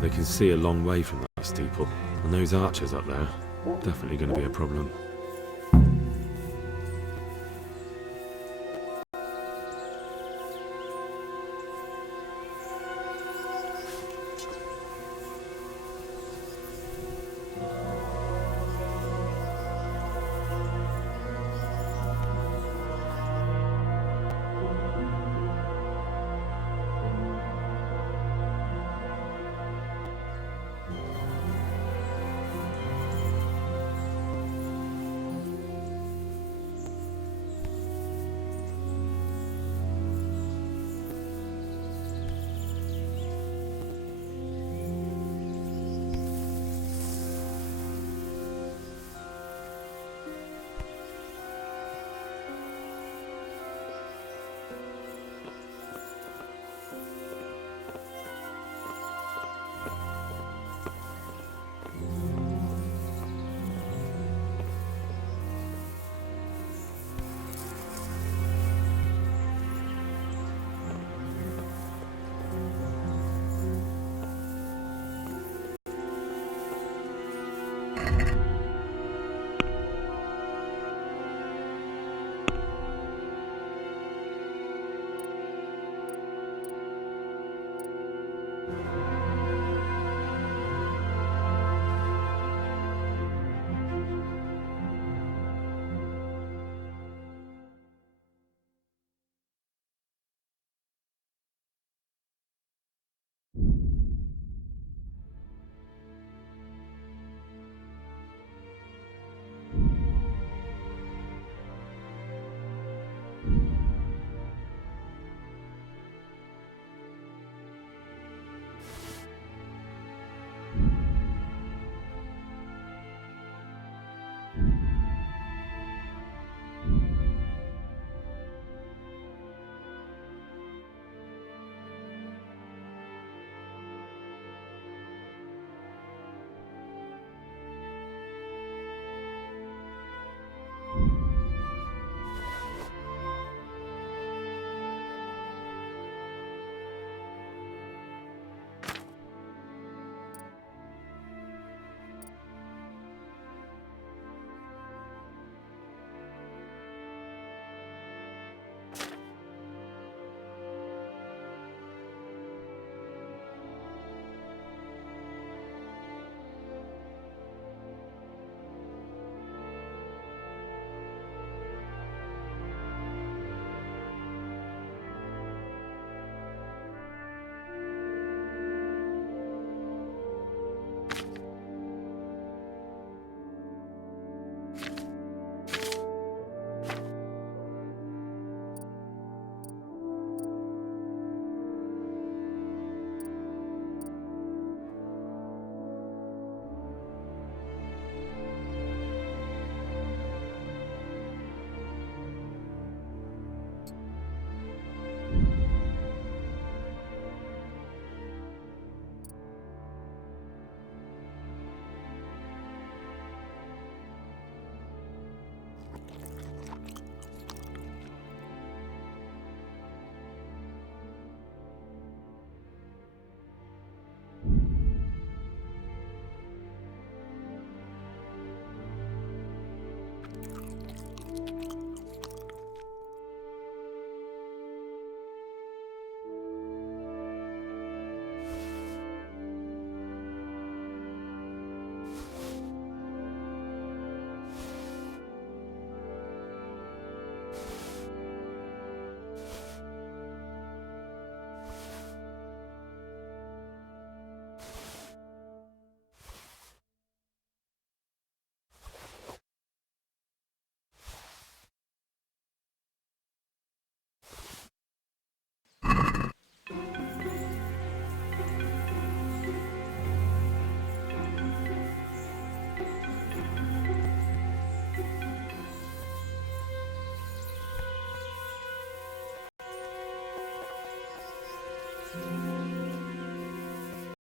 They can see a long way from that steeple, and those archers up there, definitely going to be a problem.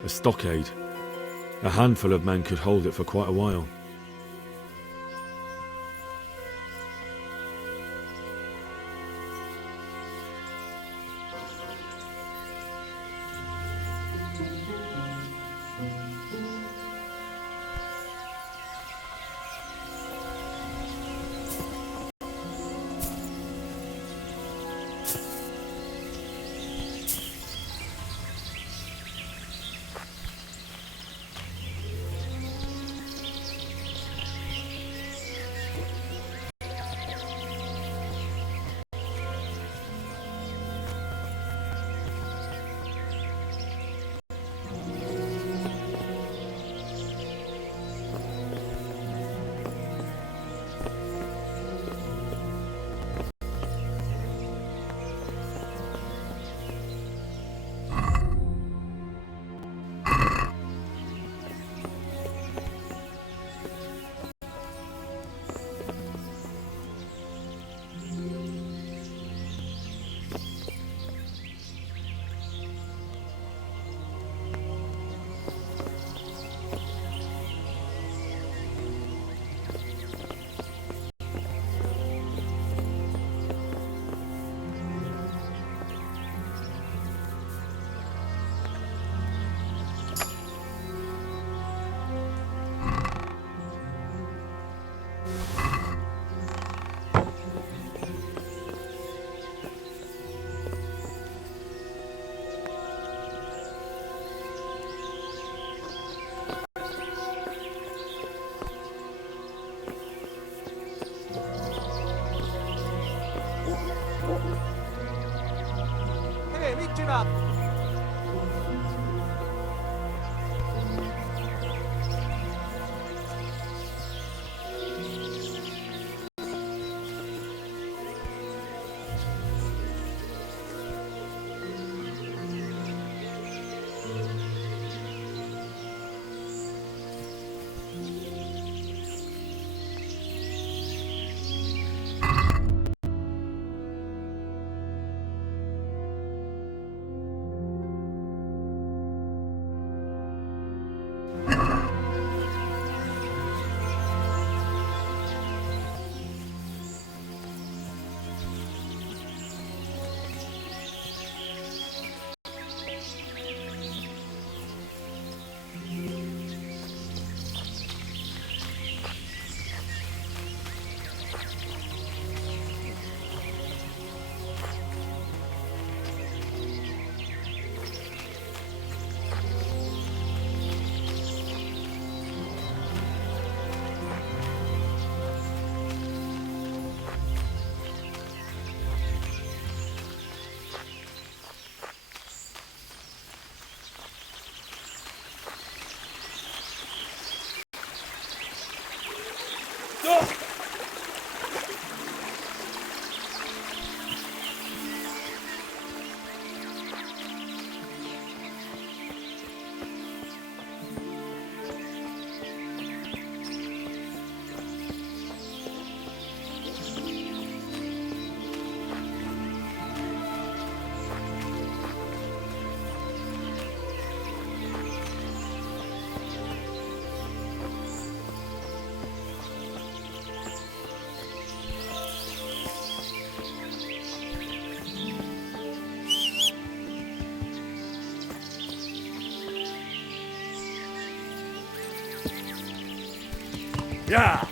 A stockade. A handful of men could hold it for quite a while. Yeah.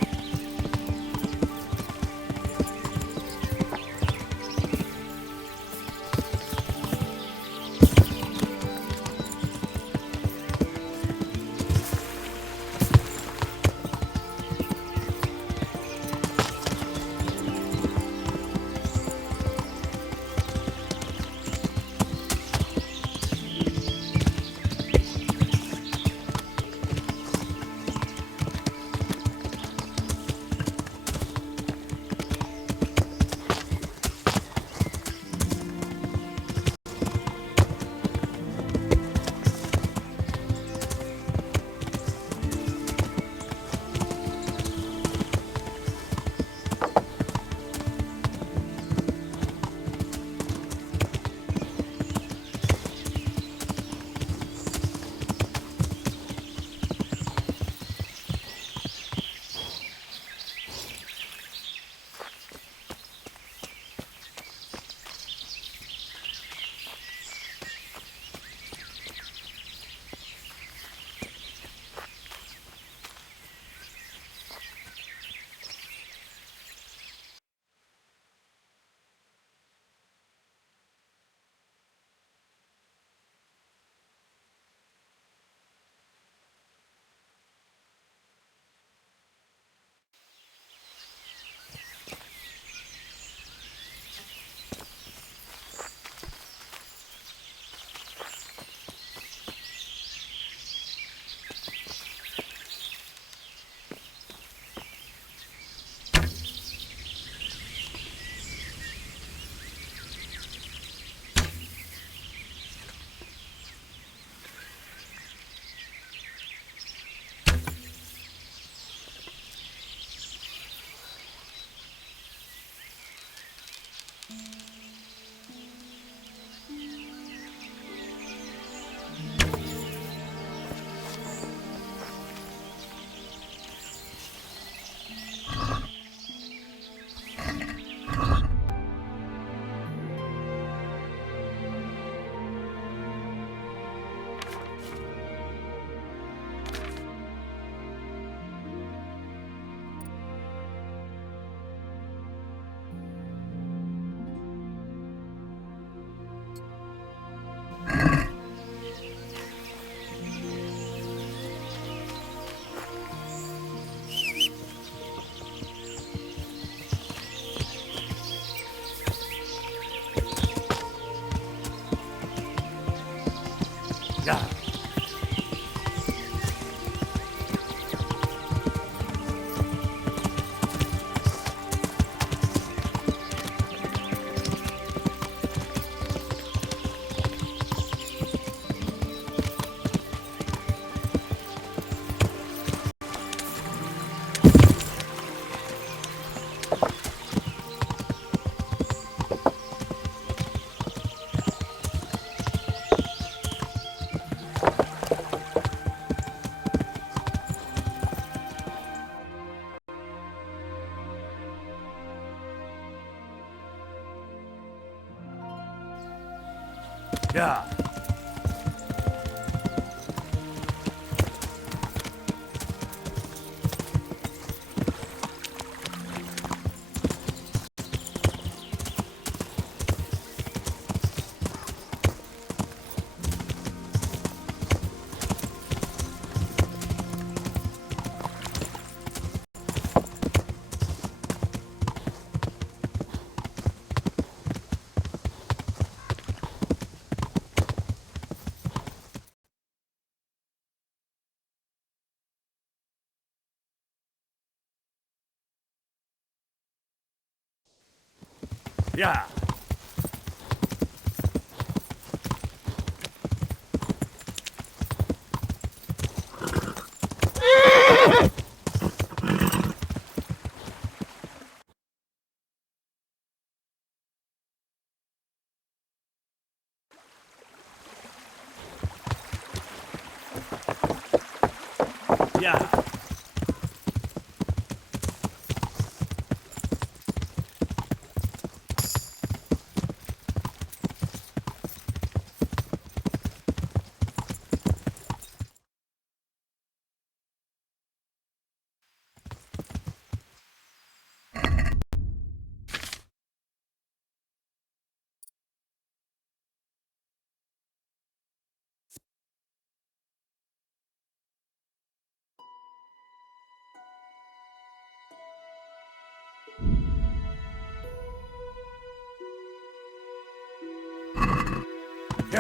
Yeah. Yeah. Yeah. Yeah.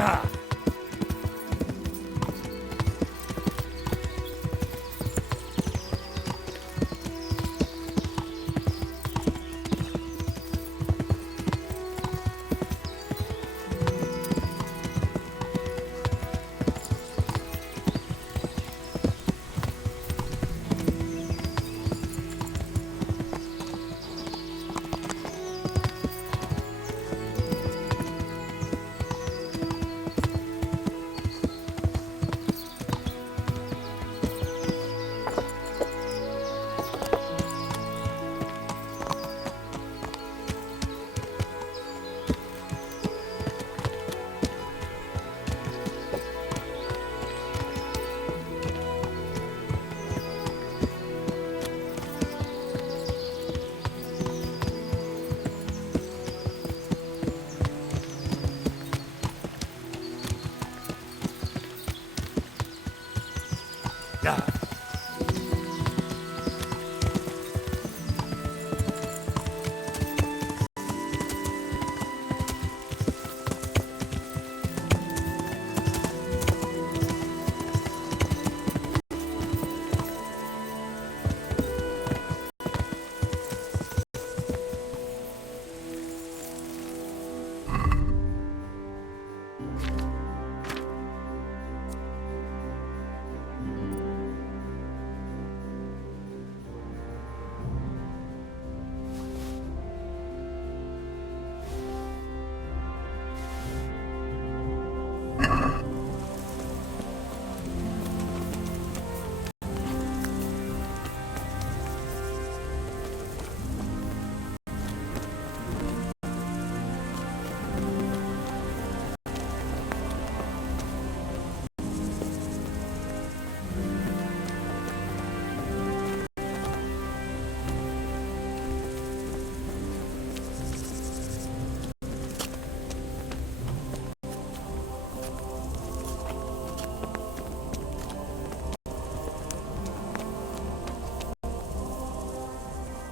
Yeah. Yeah.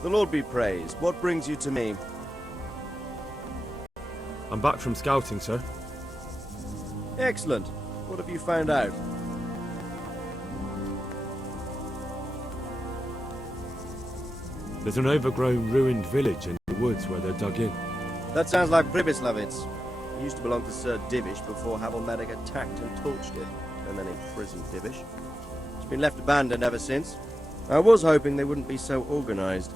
The Lord be praised. What brings you to me? I'm back from scouting, sir. Excellent. What have you found out? There's an overgrown, ruined village in the woods where they're dug in. That sounds like Pribyslavitz. It used to belong to Sir Divish before Havelmedic attacked and torched it, and then imprisoned Divish. It's been left abandoned ever since. I was hoping they wouldn't be so organized.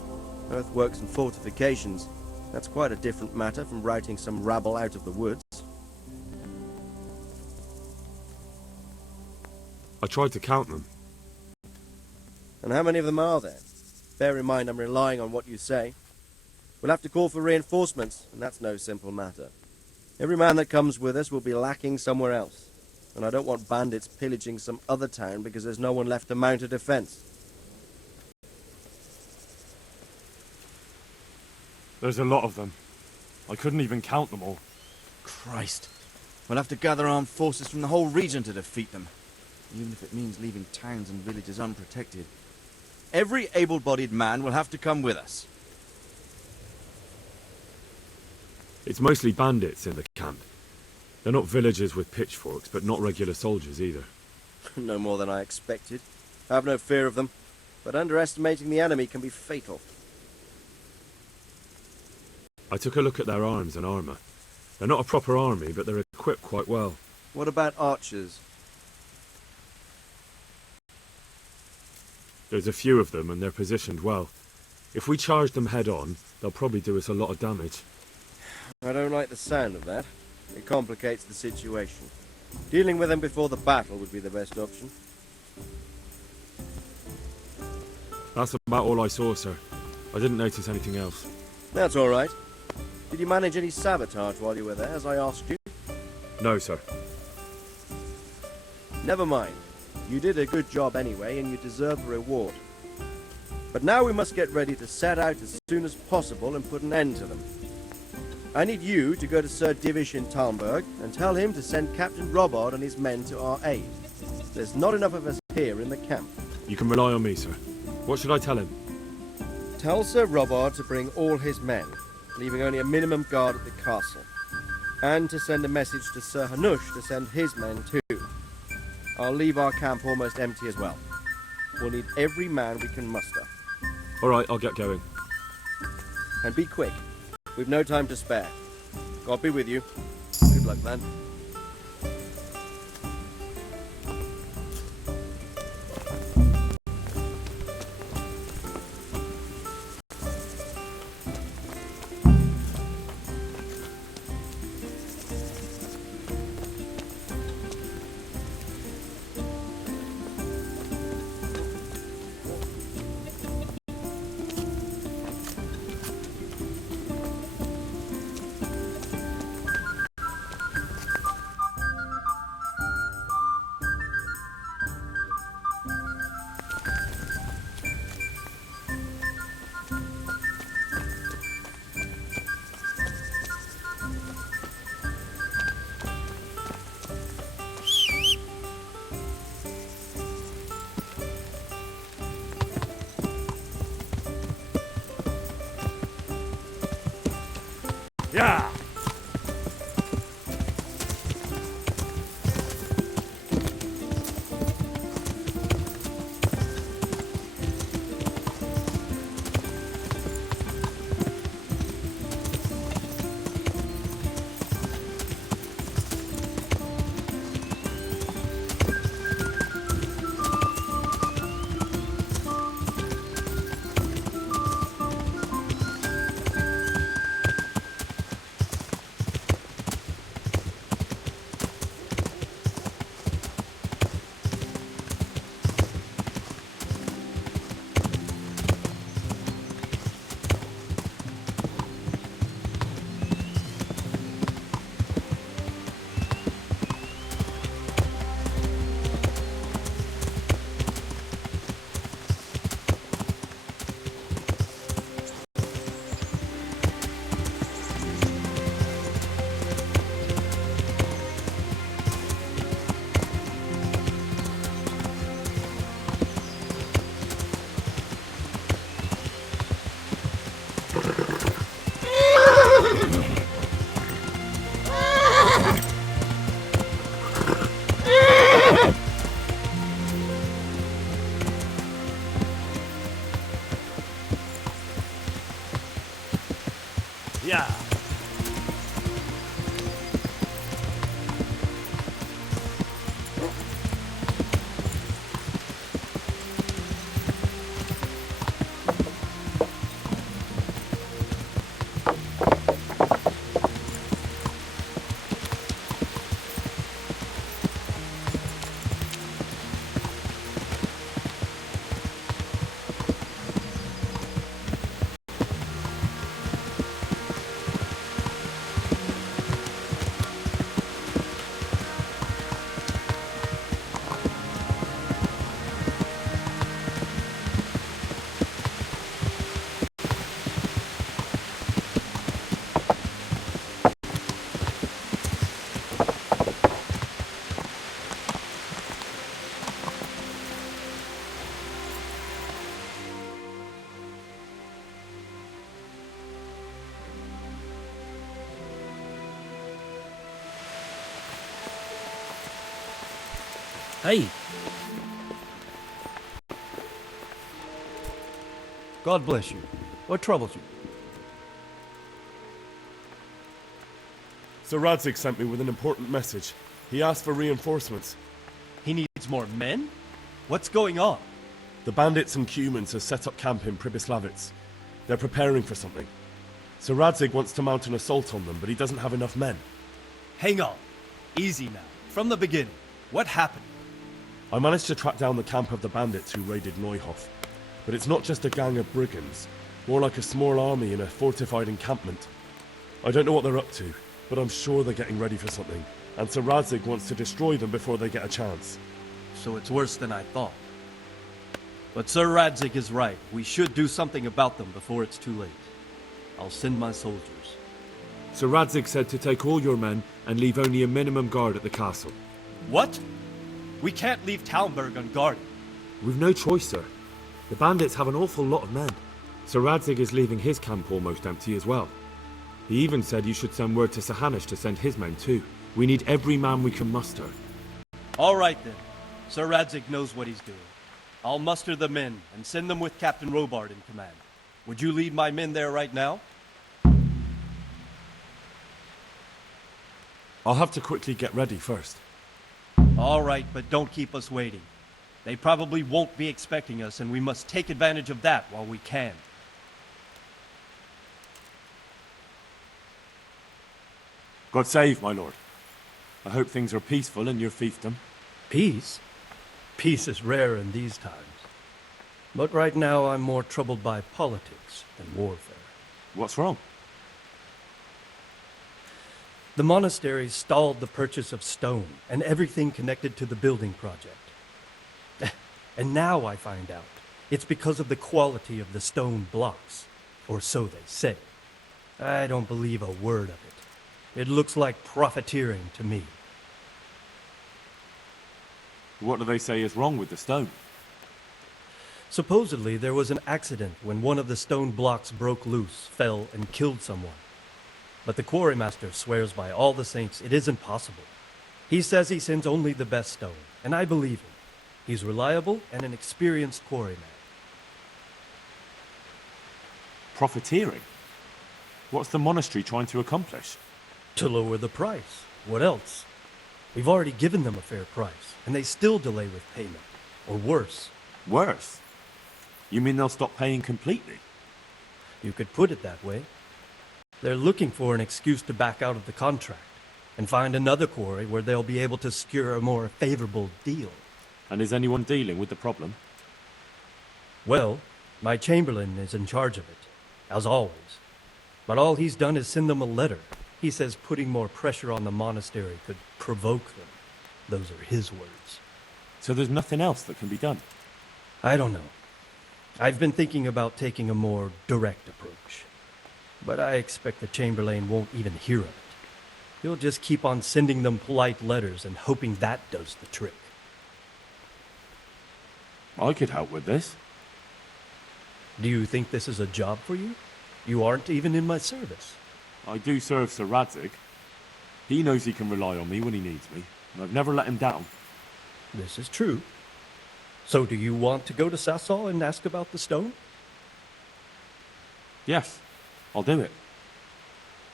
Earthworks and fortifications. That's quite a different matter from routing some rabble out of the woods. I tried to count them. And how many of them are there? Bear in mind I'm relying on what you say. We'll have to call for reinforcements, and that's no simple matter. Every man that comes with us will be lacking somewhere else, and I don't want bandits pillaging some other town because there's no one left to mount a defense. There's a lot of them. I couldn't even count them all. Christ. We'll have to gather armed forces from the whole region to defeat them, even if it means leaving towns and villages unprotected. Every able-bodied man will have to come with us. It's mostly bandits in the camp. They're not villagers with pitchforks, but not regular soldiers either. No more than I expected. I have no fear of them, but underestimating the enemy can be fatal. I took a look at their arms and armour. They're not a proper army, but they're equipped quite well. What about archers? There's a few of them, and they're positioned well. If we charge them head-on, they'll probably do us a lot of damage. I don't like the sound of that. It complicates the situation. Dealing with them before the battle would be the best option. That's about all I saw, sir. I didn't notice anything else. That's all right. Did you manage any sabotage while you were there, as I asked you? No, sir. Never mind. You did a good job anyway, and you deserve a reward. But now we must get ready to set out as soon as possible and put an end to them. I need you to go to Sir Divish in Talmberg and tell him to send Captain Robard and his men to our aid. There's not enough of us here in the camp. You can rely on me, sir. What should I tell him? Tell Sir Robard to bring all his men, leaving only a minimum guard at the castle. And to send a message to Sir Hanush to send his men too. I'll leave our camp almost empty as well. We'll need every man we can muster. All right, I'll get going. And be quick. We've no time to spare. God be with you. Good luck, man. Yeah! Yeah! Hey, God bless you. What troubles you? Sir Radzig sent me with an important message. He asked for reinforcements. He needs more men? What's going on? The bandits and humans have set up camp in Pribyslavitz. They're preparing for something. Sir Radzig wants to mount an assault on them, but he doesn't have enough men. Hang on. Easy now. From the beginning. What happened? I managed to track down the camp of the bandits who raided Neuhof. But it's not just a gang of brigands, more like a small army in a fortified encampment. I don't know what they're up to, but I'm sure they're getting ready for something, and Sir Radzig wants to destroy them before they get a chance. So it's worse than I thought. But Sir Radzig is right. We should do something about them before it's too late. I'll send my soldiers. Sir Radzig said to take all your men and leave only a minimum guard at the castle. What? We can't leave Talmberg unguarded. We've no choice, sir. The bandits have an awful lot of men. Sir Radzig is leaving his camp almost empty as well. He even said you should send word to Sahanish to send his men too. We need every man we can muster. All right then. Sir Radzig knows what he's doing. I'll muster the men and send them with Captain Robard in command. Would you lead my men there right now? I'll have to quickly get ready first. All right, but don't keep us waiting. They probably won't be expecting us, and we must take advantage of that while we can. God save, my lord. I hope things are peaceful in your fiefdom. Peace? Peace is rare in these times. But right now I'm more troubled by politics than warfare. What's wrong? The monastery stalled the purchase of stone and everything connected to the building project. And now I find out it's because of the quality of the stone blocks, or so they say. I don't believe a word of it. It looks like profiteering to me. What do they say is wrong with the stone? Supposedly there was an accident when one of the stone blocks broke loose, fell, and killed someone. But the quarrymaster swears by all the saints it isn't possible. He says he sends only the best stone, and I believe him. He's reliable and an experienced quarryman. Profiteering? What's the monastery trying to accomplish? To lower the price. What else? We've already given them a fair price, and they still delay with payment. Or worse. Worse? You mean they'll stop paying completely? You could put it that way. They're looking for an excuse to back out of the contract and find another quarry where they'll be able to secure a more favorable deal. And is anyone dealing with the problem? Well, my chamberlain is in charge of it, as always. But all he's done is send them a letter. He says putting more pressure on the monastery could provoke them. Those are his words. So there's nothing else that can be done? I don't know. I've been thinking about taking a more direct approach. But I expect the chamberlain won't even hear of it. He'll just keep on sending them polite letters and hoping that does the trick. I could help with this. Do you think this is a job for you? You aren't even in my service. I do serve Sir Radzig. He knows he can rely on me when he needs me, and I've never let him down. This is true. So do you want to go to Sasol and ask about the stone? Yes, I'll do it.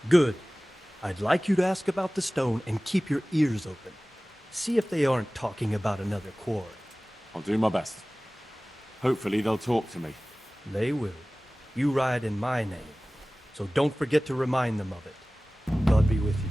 Good. I'd like you to ask about the stone and keep your ears open. See if they aren't talking about another quarry. I'll do my best. Hopefully they'll talk to me. They will. You ride in my name, so don't forget to remind them of it. God be with you.